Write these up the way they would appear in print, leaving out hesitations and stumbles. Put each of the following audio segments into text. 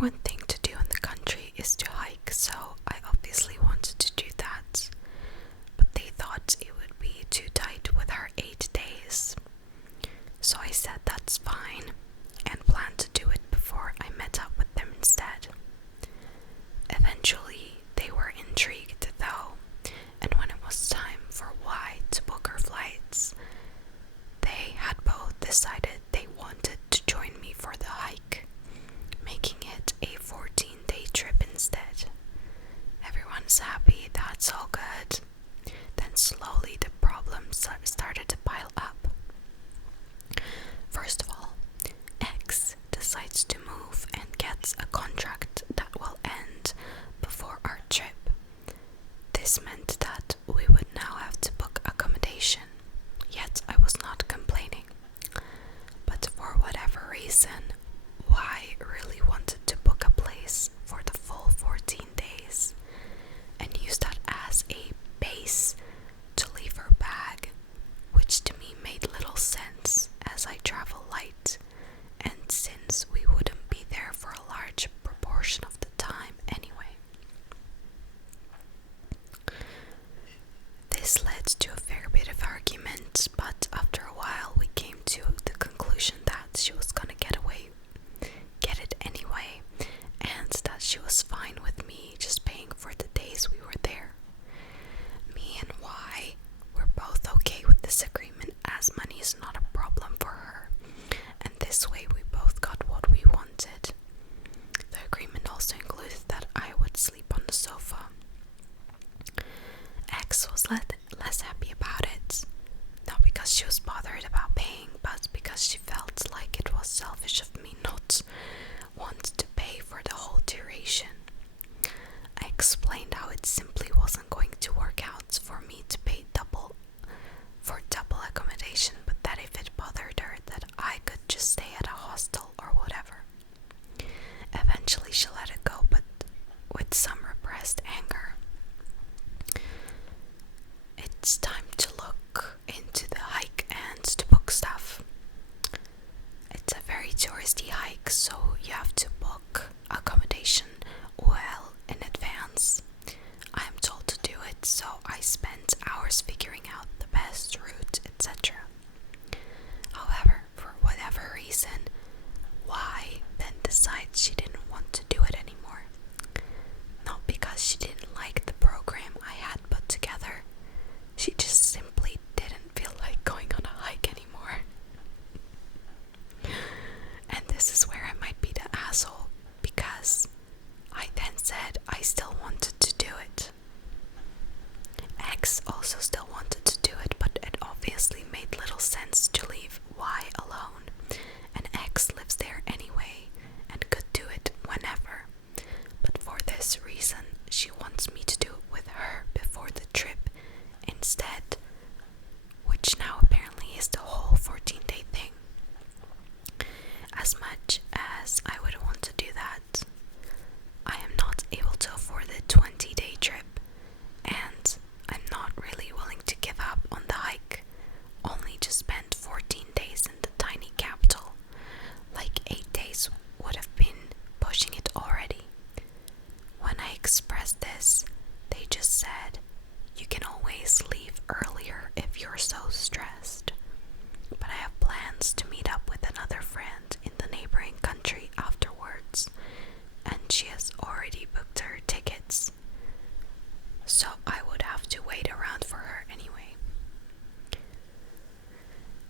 one thing to do in the country is to hike, so I obviously wanted to do that. But they thought it would be too tight with our 8 days. So I said that's fine and planned to do it before I met up with them instead. Eventually, they were intrigued though, and when it was time for Y to book her flights, they had both decided they wanted to join me for the hike, making it a 14-day trip instead. Everyone's happy, that's all good. Then slowly the problems started to pile up. First of all, X decides to move and gets a contract that will end before our trip. This meant that we would now have to book accommodation, yet I was not complaining. But for whatever reason, Y really wanted to book a place for the full 14 days and use that as a base to leave her bag, which to me made little sense as I travel light, and since we wouldn't be there for a large proportion of the time anyway. This led to a fair bit of argument, but after a while we came to the conclusion that she was gonna get it anyway, and that she was fine with me just paying for the days we were there. Me and Y were both okay with this agreement, as money is not a problem for her, and this way we both got what we wanted. The agreement also included that I would sleep on the sofa. X was less happy about it, not because she was bothered about paying, but because she felt like it was selfish of me not want to pay for the whole duration. I explained how it simply wasn't going to work out for me to pay double accommodation, but that if it bothered her, that I could just stay at a hostel or whatever. Eventually she let it go, but with some repressed anger. It's time to look into the hike and to book stuff. It's a very touristy hike, so you have to book accommodation well in advance. I am told to do it, so I spent hours figuring out the best route, etc. However, for whatever reason, Y then decides she didn't want to do it anymore. Not because she didn't like the program I had put together, she just simply didn't feel like going on a hike anymore. And this is where I might be the asshole, because I then said I still wanted to do it. X also still wanted to do it, but it obviously made little sense to leave Y alone, and X lives there anyway and could do it whenever. But for this reason, she wants me to do it with her before the trip instead, which now apparently is the whole 14-day thing. As much as I would want to do that, I am not able to afford the 20-day trip, and I'm not really willing to give up on the hike, only to spend 14 days in the tiny capital. Like 8 days would have been pushing it already. When I expressed this, they just said, "You can always leave earlier if you're so stressed." But I have plans to meet up with another friend in the neighboring country afterwards, and she has already booked her tickets, so I would have to wait around for her anyway.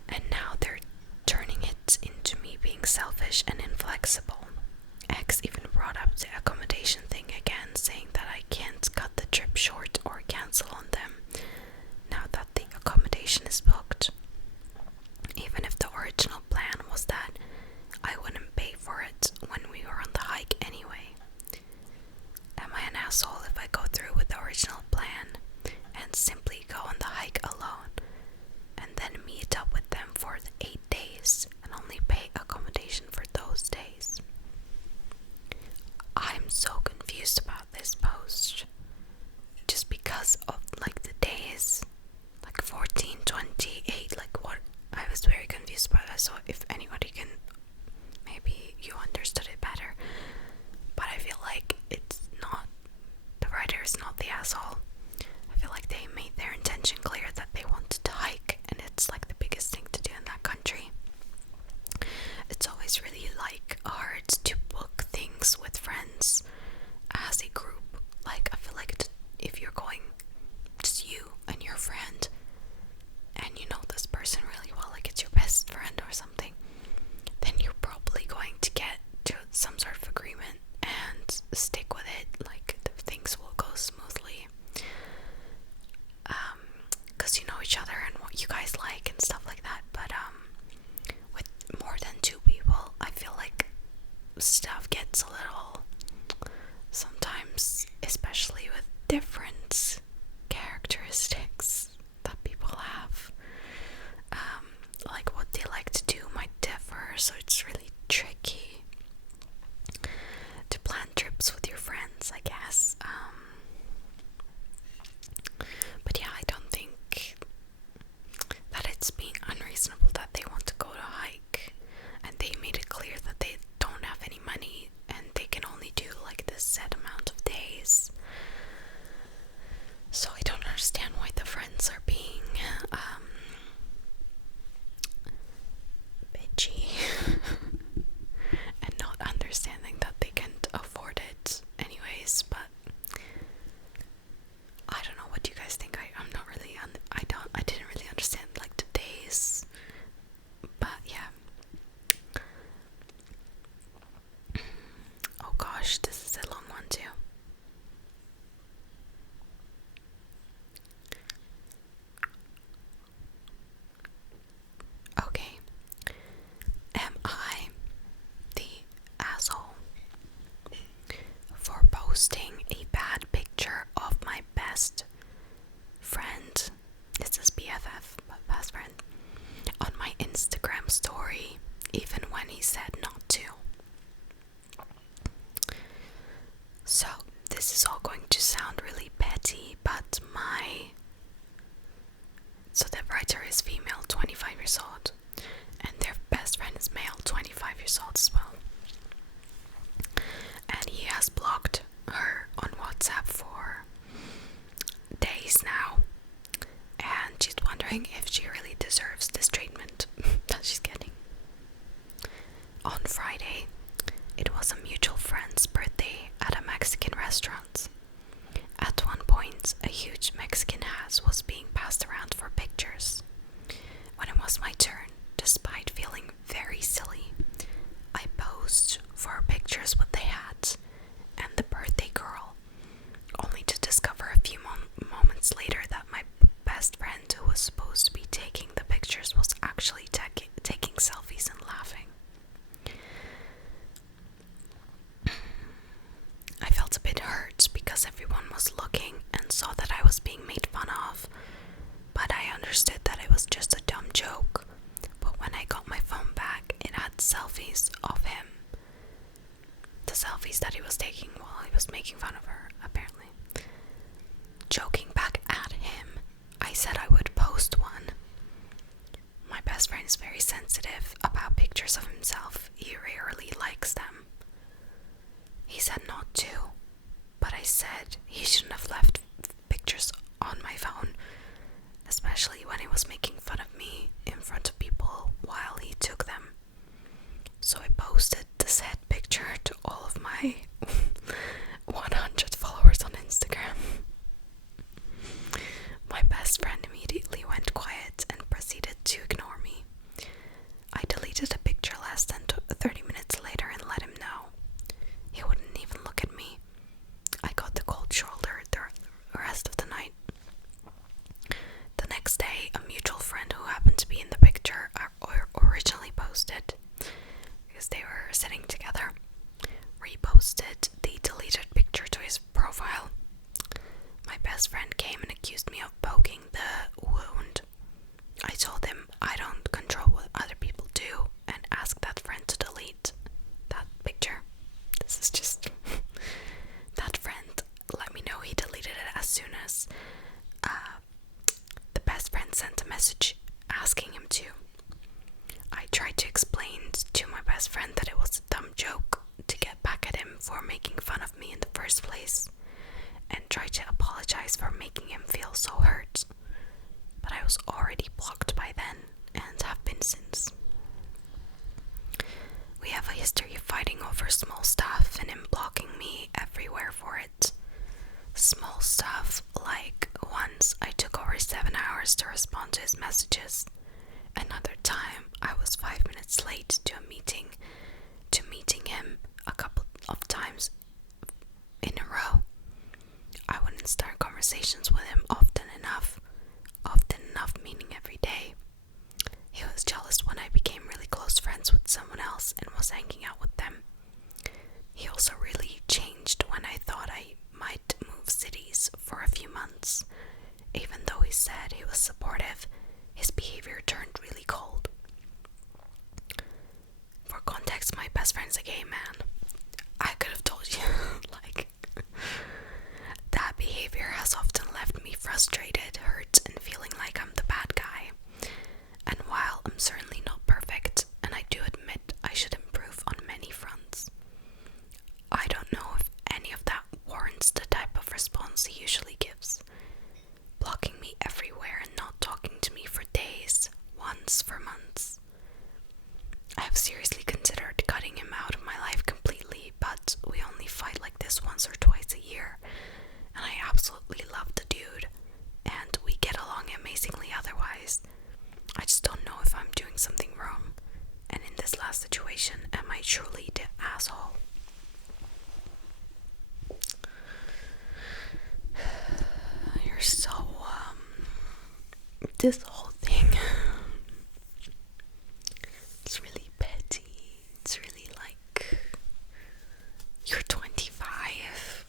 And now they're turning it into me being selfish and inflexible. X even brought up the accommodation thing again, saying that I can't cut the trip short or cancel on them now that the accommodation is booked. Even if the original plan was that I wouldn't pay for it when we were on the hike anyway. Am I an asshole if I go through with the original plan and simply go on the hike alone and then meet up with them for the 8 days and only pay accommodation for those days? I'm so confused about this post, just because of like the days, like 14, 20, gets a little, sometimes, especially with different characteristics that people have. Like what they like to do might differ, so it's really tricky to plan trips with your friends, I guess. But yeah, I don't think that it's being unreasonable that they want to go to hike, and they made it clear that they don't have any money and they can only do like this set amount of days. So I don't understand why the friends are being bitchy and not understanding that they can't afford it anyways. But I don't know what you guys think. I'm not really I didn't really understand like the days, but yeah. Oh gosh, this is a long one too. Okay. Am I the asshole for posting a bad picture of my best friend? This is BFF, my best friend, on my Instagram story, even when he said not to. So, this is all going to sound really petty, but so the writer is female, 25 years old, and their best friend is male, 25 years old as well. And he has blocked her on WhatsApp for days now, and she's wondering if she really deserves this treatment that she's getting. On Friday, it was a mutual friend's birthday at a Mexican restaurant. At one point, a huge Mexican hat was being passed around for pictures. When it was my turn, despite feeling very silly, I posed for pictures with the hat and the birthday girl, only to discover a few moments later that my best friend, who was supposed to be taking the pictures, was actually taking selfies and laughing. I felt a bit hurt because everyone was looking and saw that I was being made fun of, but I understood that it was just a dumb joke. But when I got my phone back, it had selfies of him. The selfies that he was taking while he was making fun of her, apparently. Joking back at him, I said I would post one. My best friend is very sensitive about pictures of himself. He rarely likes them. He said not to, but I said he shouldn't have left pictures on my phone, especially when he was making fun of me in front of people while he took them. So I posted the said picture to all of my 100 followers on Instagram. My best friend immediately went quiet and proceeded to ignore me. I deleted the picture less than 30 minutes later and let him know. He wouldn't even look at me. I got the cold shoulder the rest of the night. The next day, a mutual friend who happened to be in the picture originally posted, because they were sitting together, reposted the deleted picture to his profile. My best friend came and accused me of poking the wound. I told him I don't control what other people do and asked that friend to delete that picture. This is just that friend let me know he deleted it as soon as the best friend sent a message asking him to. I tried to explain to my best friend that it was a dumb joke to get back at him for making fun of me in the first place, and tried to apologize for making him feel so hurt. But I was already blocked by then and have been since. We have a history of fighting over small stuff and him blocking me everywhere for it. Small stuff like once I took over 7 hours to respond to his messages. Another time I was 5 minutes late to meeting him a couple of times in a row. I wouldn't start conversations with him often enough meaning every day. He was jealous when I became really close friends with someone else and was hanging out with them. response he usually gives, blocking me everywhere and not talking to me for days, once for months. I have seriously considered cutting him out of my life completely, but we only fight like this once or twice a year, and I absolutely love the dude, and we get along amazingly otherwise. I just don't know if I'm doing something wrong, and in this last situation, am I truly the asshole? You're so, this whole thing, it's really petty. It's really like, you're 25.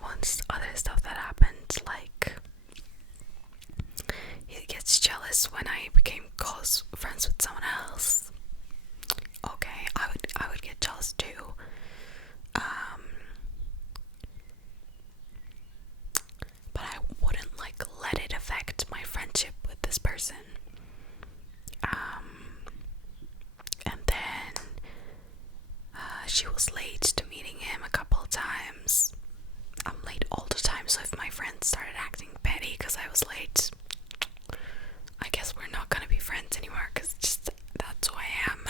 Once other stuff that happened, like, he gets jealous when I became close friends with someone else. Okay, I would get jealous too. But I wouldn't like let it affect my friendship with this person. And then she was late to meeting him a couple of times. I'm late all the time, so if my friends started acting petty because I was late, I guess we're not gonna be friends anymore, because just that's who I am.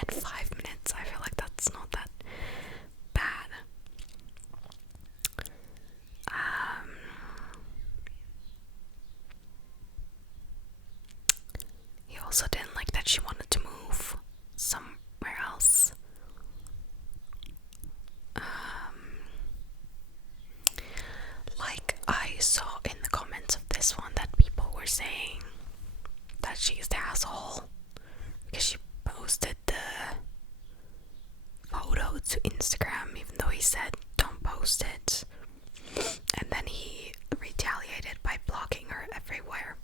And 5 minutes, I feel like that's not that bad. He also didn't like that she wanted to move somewhere else. Like, I saw in the comments of this one that people were saying that she's the asshole because she posted the photo to Instagram even though he said don't post it, and then he retaliated by blocking her everywhere.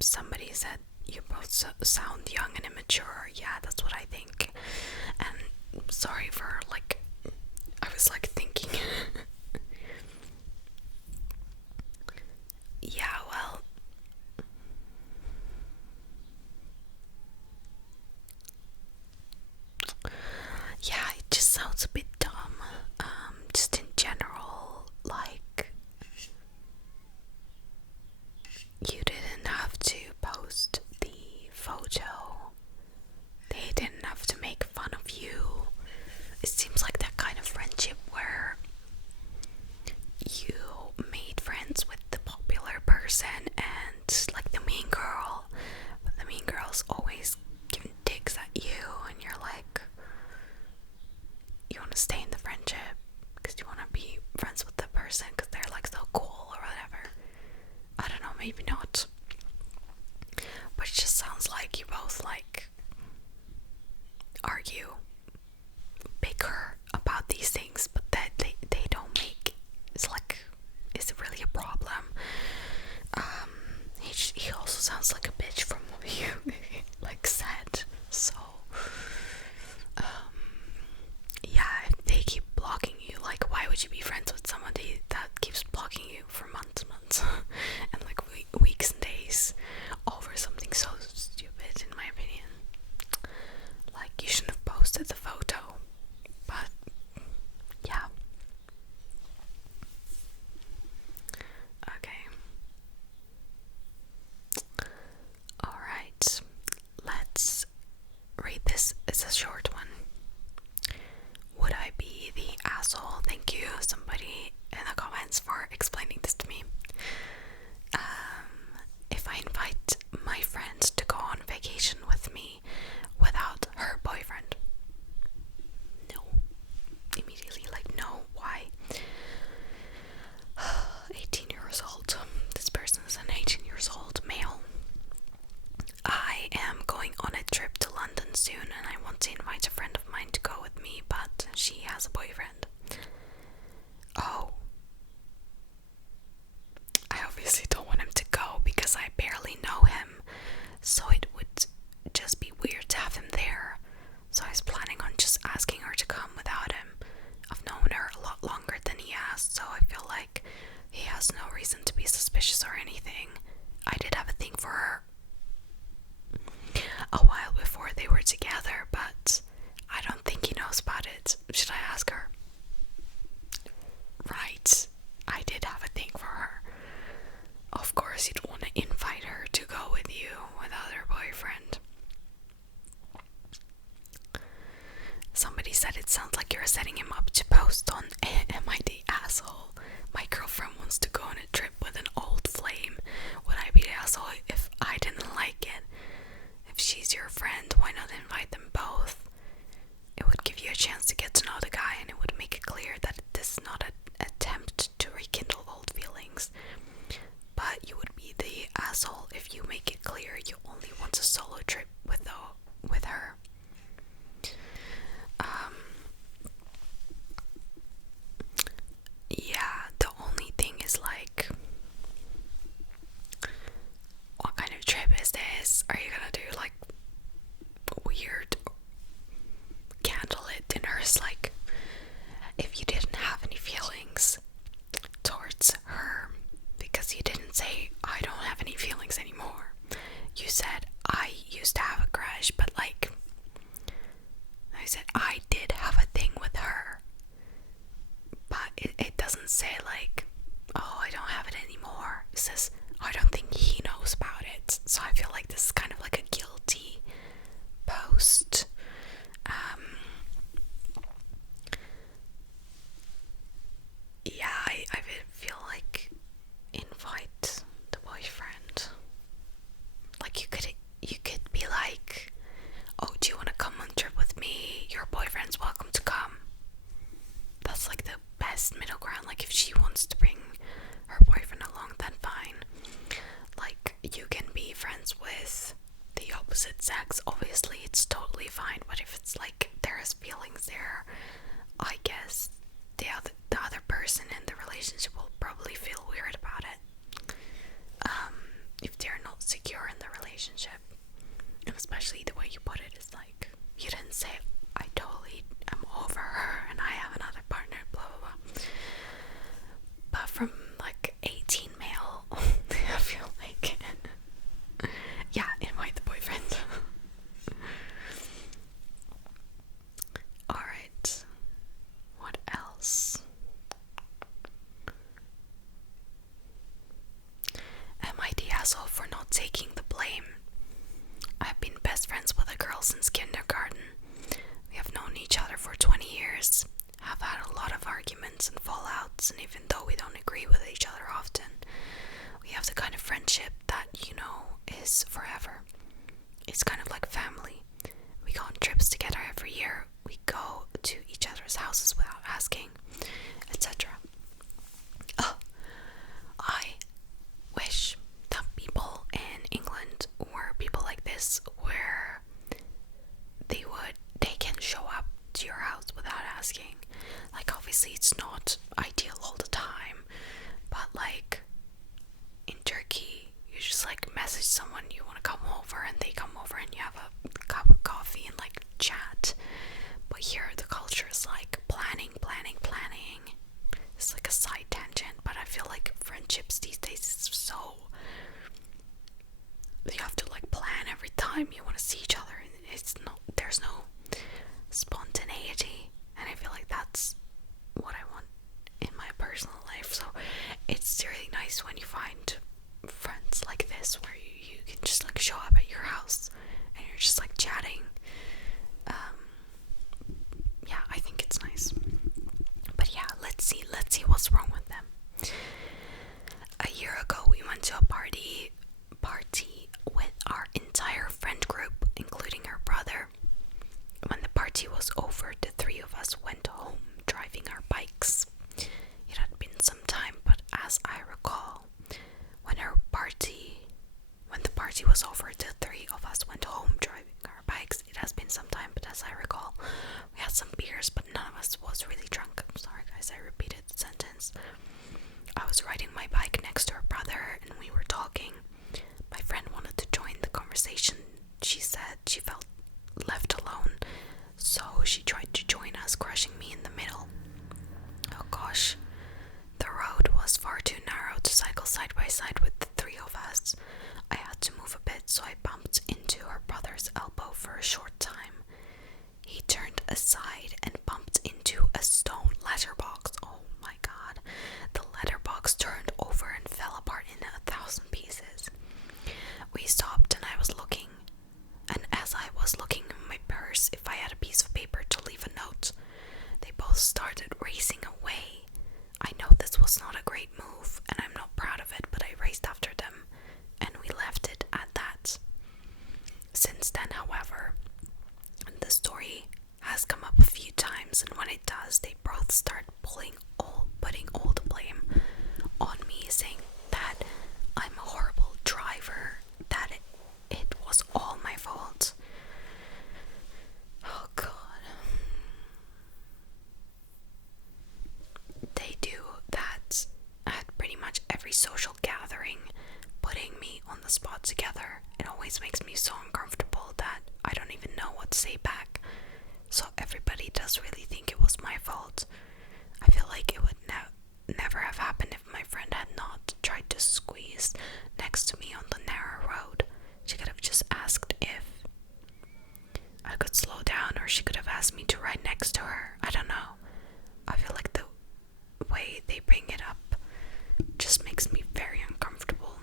Somebody said you both sound young and immature. Yeah, that's what I think. And sorry for like, I was like thinking. Yeah, well, yeah, it just sounds a bit dumb. Just in general, like, you didn't have to post the photo. They didn't have to make fun of you. It seems like that kind of friendship where you made friends with the popular person and like the mean girl, but the mean girl's always giving dicks at you, and you're like, you want to stay in the friendship because you want to be friends with the person because they're like so cool or whatever. I don't know, maybe not, but it just sounds like you both like argue, bicker about these things, but that they don't make, it's like, is it really a problem? He also sounds like a bitch from what you like said, so yeah, if they keep blocking you, like, why would you be friends with somebody that keeps blocking you for months and months and like weeks and days over something so stupid, in my opinion? Like, you shouldn't have posted the photo, but yeah. Okay. Alright, let's read this. It's a short one. Would I be the asshole? Thank you, somebody in the comments, for explaining this to me. If I invite my friends to go on vacation with me without her boyfriend? No. Immediately, like, no. Why? 18 years old. This person is an 18 years old male. I am going on a trip to London soon and I want to invite a friend of mine to go with me, but she has a boyfriend. Oh. I obviously don't want him to go because I barely know him, so it would just be weird to are setting him up to post on Am I the asshole? My girlfriend wants to go on a trip with an old flame. Would I be the asshole if I didn't like it? If she's your friend, why not invite them both? It would give you a chance to get to know the guy, and it would make it clear that this is not an attempt to rekindle old feelings. But you would be the asshole if you make it clear you only want a solo trip with her. Yeah, the only thing is like, what kind of trip is this? Are you gonna do like weird candlelit dinners? Like, if you didn't have any feelings towards her, because you didn't say I don't have any feelings anymore, you said I used to have a crush, but like I said I did have a thing with her, but it doesn't say like, oh, I don't have it anymore. It says I don't think he knows about it. So I feel like this is kind of like a guilty post. Yeah, I feel like invite the boyfriend. Like you could be like, oh, do you want to come on a trip with me? Your boyfriend's welcome to come. That's like the best middle ground. Like if she wants to bring her boyfriend along, then fine. Like you can be friends with the opposite sex. Obviously, it's totally fine. But if it's like there's feelings there, I guess the other person in the relationship will probably feel weird about it. If they're not secure in the relationship. And especially the way you put it is like, you didn't say I totally am over her and I have another partner, blah blah blah. But from like 18 male, I feel like yeah, invite the boyfriend. Alright. What else? Am I the asshole for not taking the blame? I've been best friends with a girl since kindergarten. We have known each other for 20 years, have had a lot of arguments and fallouts, and even though we don't agree with each other often, we have the kind of friendship that, you know, is forever. It's kind of like family. We go on trips together every year. We go to each other's houses without asking, etc. Oh, I wish that people in England were people like this, where they can show up to your house without asking. Like obviously it's not ideal all the time, but like in Turkey you just like message someone you want to come over and they come over and you have a cup of coffee and like chat. But here the culture is like planning. It's like a side tangent, but I feel like friendships these days is so, you have to like plan every time you want to see each other, and there's no spontaneity, and I feel like that's what I want in my personal life. So it's really nice when you find friends like this where you can just like show up at your house and you're just like chatting. Yeah, I think it's nice. But yeah, let's see what's wrong with them. A year ago we went to a party with our entire friend group, including her brother. When the party was over, the three of us went home driving our bikes. It had been some time, but as I recall, when the party was over, the three of us went home driving our bikes. It has been some time, but as I recall, we had some beers, but none of us was really drunk. I'm sorry guys, I repeated the sentence. I was riding my bike next to her brother and we were talking. My friend wanted to join the conversation. She said she felt left alone, so she tried to join us, crushing me in the middle. Oh gosh. The road was far too narrow to cycle side by side with the three of us. I had to move a bit, so I bumped into her brother's elbow for a short time. He turned aside and bumped into a stone letterbox. Oh my god. The letterbox turned over and fell apart in 1,000 pieces. We stopped and as I was looking in my purse if I had a piece of paper to leave a note. They it does, they both start putting all the blame on me, saying that I'm a horrible driver, that it was all my fault. Oh god. They do that at pretty much every social gathering, putting me on the spot together. It always makes me so uncomfortable that I don't even know what to say back. So everybody does really think it was my fault. I feel like it would never have happened if my friend had not tried to squeeze next to me on the narrow road. She could have just asked if I could slow down, or she could have asked me to ride next to her. I don't know. I feel like the way they bring it up just makes me very uncomfortable.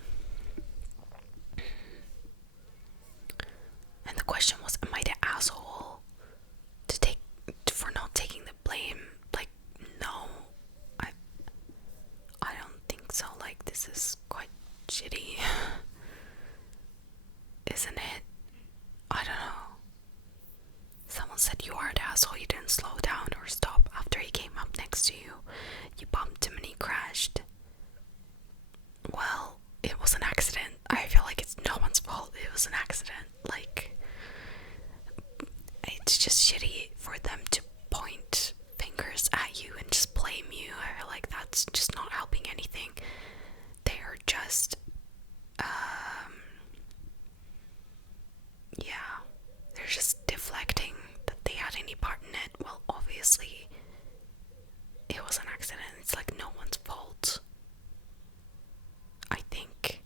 And the question was, am I the asshole for not taking the blame? Like, no, I don't think so. Like, this is quite shitty, isn't it? I don't know. Someone said, you are the asshole, you didn't slow down or stop after he came up next to you. You bumped him and he crashed. Well, it was an accident. I feel like it's no one's fault. It was an accident. Like, it's just shitty for them to point fingers at you and just blame you. I feel like that's just not helping anything. They are just, yeah, they're just deflecting that they had any part in it. Well, obviously, it was an accident. It's like no one's fault, I think.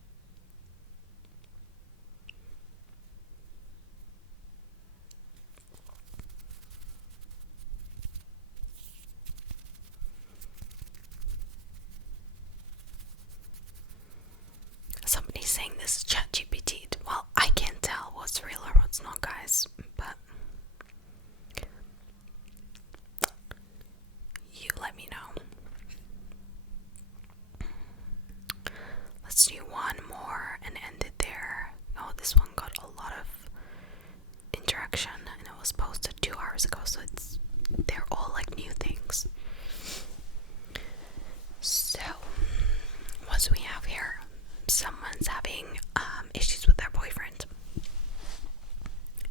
Somebody's saying this is ChatGPT. Well, I can't tell what's real or what's not, guys, but you let me know. Let's do one more and end it there. Oh, this one got a lot of interaction, and it was posted 2 hours ago, so they're all like new things. So, what do we have here? Someone's having issues with their boyfriend.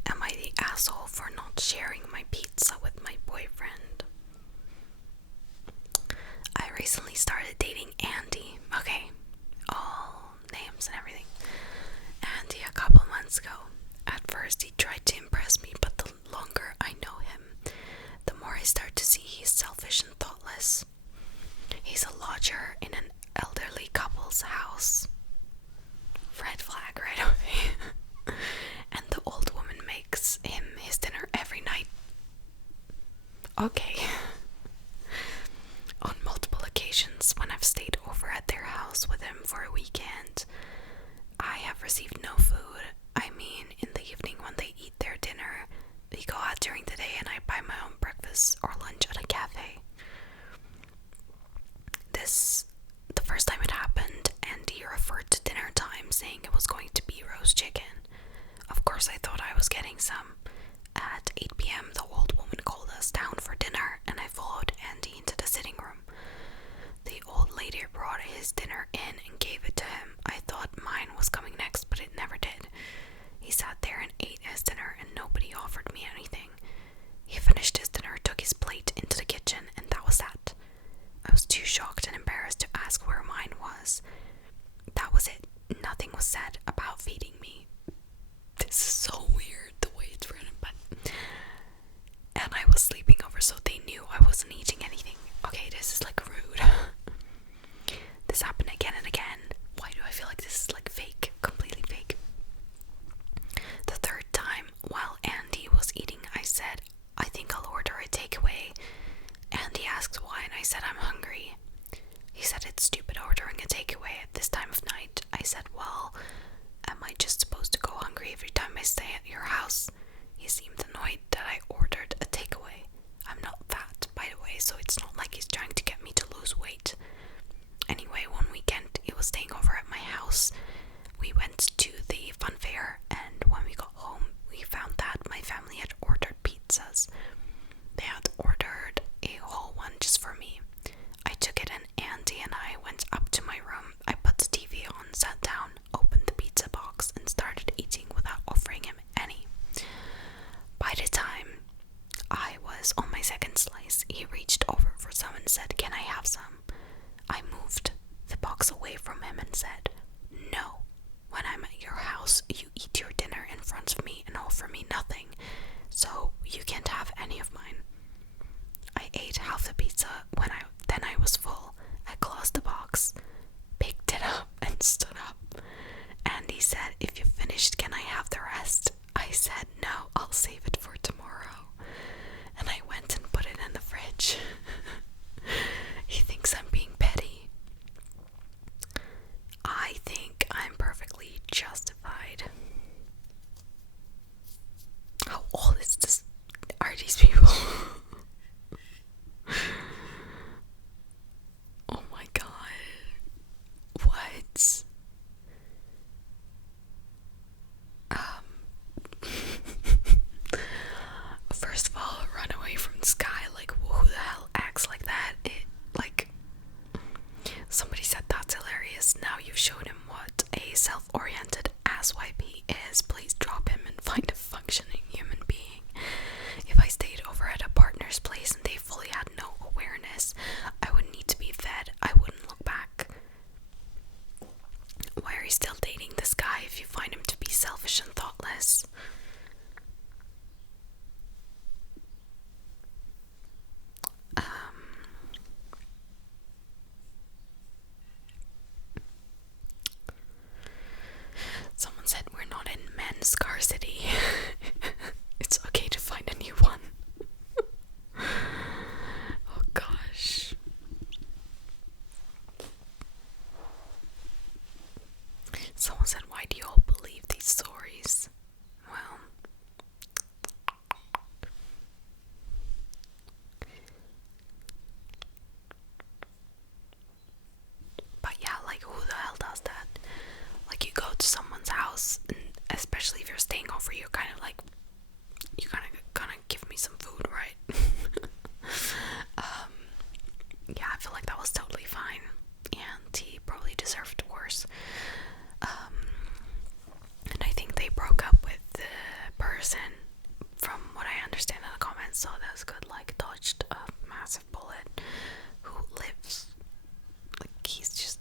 Am I the asshole for not sharing my pizza with my boyfriend? I recently started dating Andy. Okay, all names and everything. Andy a couple months ago. At first he tried to impress me, but the longer I know him, the more I start to see he's selfish and thoughtless. He's a lodger in an elderly couple's house. Red flag right away. And the old woman makes him his dinner every night. Okay. On multiple occasions, when I've stayed over at their house with him for a weekend, I have received no food. I mean, in the evening when they eat their dinner, we go out during the day and I buy my own breakfast or lunch at a cafe. The first time it happened, Andy referred to dinner time, saying it was going to be roast chicken. Of course, I thought I was getting some. At 8 p.m., the old woman called us down for dinner, and I followed Andy into the sitting room. The old lady brought his dinner in and gave it to him. I thought mine was coming next, but it never did. He sat there and ate his dinner, and nobody offered me anything. He finished his dinner, took his plate into the kitchen, and that was that. I was too shocked and embarrassed to ask where mine was. That was it. Nothing was said about feeding me. This is so weird the way it's written, but... And I was sleeping over, so they knew I wasn't eating anything. Okay, this is like rude. This happened again and again. Why do I feel like this is like fake? Completely fake. house, you eat your dinner in front of me and offer me nothing, so you can't have any of mine. I ate half the pizza then I was full. I closed the box, picked it up, and stood up. And he said, "If you finished, can I have the rest?" I said, "No, I'll save it for tomorrow." And I went and put it in the fridge. He thinks I'm being petty. I think I'm perfectly justified. How old is this? Are these people? Oh my god. What? First of all, run away from the sky. Like, who the hell acts like that? Somebody said that's hilarious. Now you've showed him what a self-oriented asswipe he is. Please drop him and find a functioning human being. If I stayed over at a partner's place and they fully had no awareness, I would need to be fed. I wouldn't look back. Why are you still dating this guy if you find him to be selfish and thoughtless? Someone said we're not in men's scarcity. It's okay to find a new one. Oh gosh. Someone said, why do you all believe these stories? Well, but yeah, like, who the hell does that? Like, you go to someone's house, and especially if you're staying over, you're kind of like, you're gonna give me some food, right? Yeah, I feel like that was totally fine, and he probably deserved worse. And I think they broke up with the person, from what I understand in the comments, so that's good. Like, dodged a massive bullet. Who lives, like, he's just,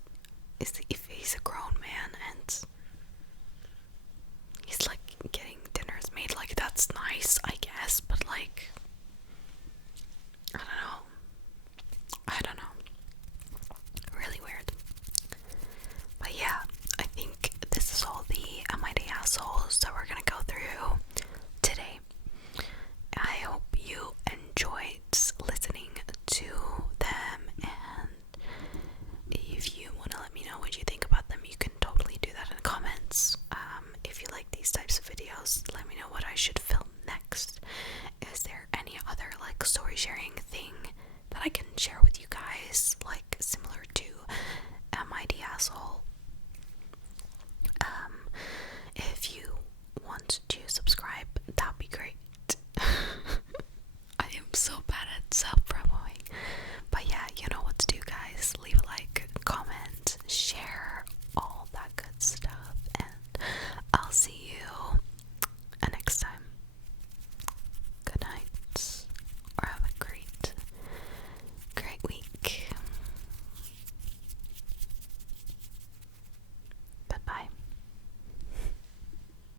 if he's a grown man and he's like getting dinners made, like, that's nice, I guess, but like, I don't know, really weird. But yeah, I think this is all the AITA assholes that we're gonna go through today. I hope you enjoyed listening to them, and if you want to let me know what you think about them, you can totally do that in the comments. If you like these types of videos, let me know what I should film next. Is there any other like story sharing thing that I can share with you guys, like similar to MID asshole? If you want